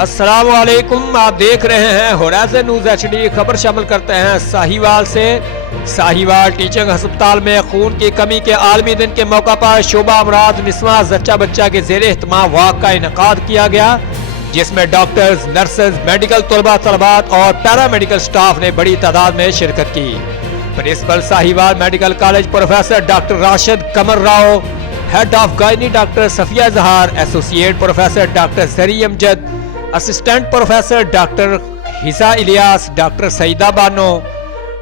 السلام علیکم، آپ دیکھ رہے ہیں ہورائزن نیوز HD۔ خبر شامل کرتے ہیں ساہیوال سے۔ ساہیوال ٹیچنگ ہسپتال میں خون کی کمی کے عالمی دن کے موقع پر شعبہ امراض نسواں زچہ بچہ کے زیر اہتمام واک کا انعقاد کیا گیا، جس میں ڈاکٹرز، نرسز، میڈیکل طلبات اور پیرامیڈیکل سٹاف نے بڑی تعداد میں شرکت کی۔ Principal Sahiwal medical college professor doctor Rashid Qamar Rao, head of gynae doctor Safia Izhar, associate professor doctor Zari Amjad, assistant professor doctor Hasa Ilyas, doctor Saeeda Bano,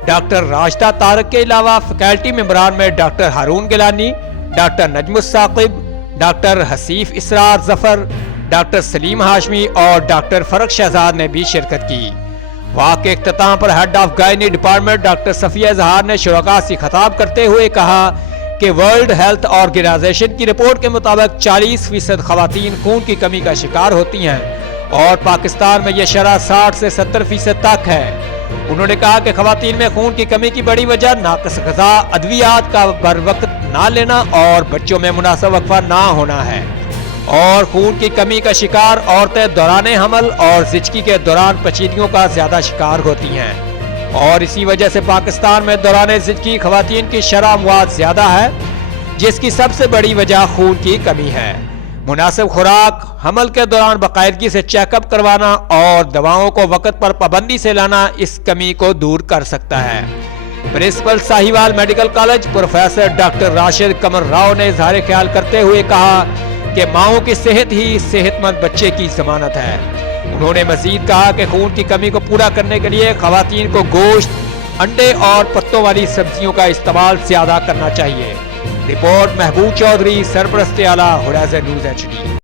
doctor Rashida Tariq کے علاوہ فیکلٹی ممبران میں doctor Haroon Gilani, doctor Najam Alsaqib, doctor Hasif Israr Zafar, doctor Saleem Hashmi اور ڈاکٹر فرق شہزاد نے بھی شرکت کی۔ واک کے اختتام پر head of gynae department doctor Safia Izhar نے شرکاء سے خطاب کرتے ہوئے کہا کہ ورلڈ ہیلتھ آرگنائزیشن کی رپورٹ کے مطابق 40% خواتین خون کی کمی کا شکار ہوتی ہیں اور پاکستان میں یہ شرح 60 سے 70% تک ہے۔ انہوں نے کہا کہ خواتین میں خون کی کمی کی بڑی وجہ ناقص غذا، ادویات کا بر وقت نہ لینا اور بچوں میں مناسب وقفہ نہ ہونا ہے، اور خون کی کمی کا شکار عورتیں دوران حمل اور زچگی کے دوران پیچیدگیوں کا زیادہ شکار ہوتی ہیں، اور اسی وجہ سے پاکستان میں دوران زچگی خواتین کی شرح اموات زیادہ ہے، جس کی سب سے بڑی وجہ خون کی کمی ہے۔ مناسب خوراک، حمل کے دوران باقاعدگی سے چیک اپ کروانا اور دواؤں کو وقت پر پابندی سے لانا اس کمی کو دور کر سکتا ہے۔ Principal Sahiwal medical college professor doctor Rashid Qamar Rao نے اظہار خیال کرتے ہوئے کہا کہ ماؤں کی صحت ہی صحت مند بچے کی ضمانت ہے۔ انہوں نے مزید کہا کہ خون کی کمی کو پورا کرنے کے لیے خواتین کو گوشت، انڈے اور پتوں والی سبزیوں کا استعمال زیادہ کرنا چاہیے۔ رپورٹ محبوب چودھری، سرپرست اعلیٰ، ہورائزن نیوز HD۔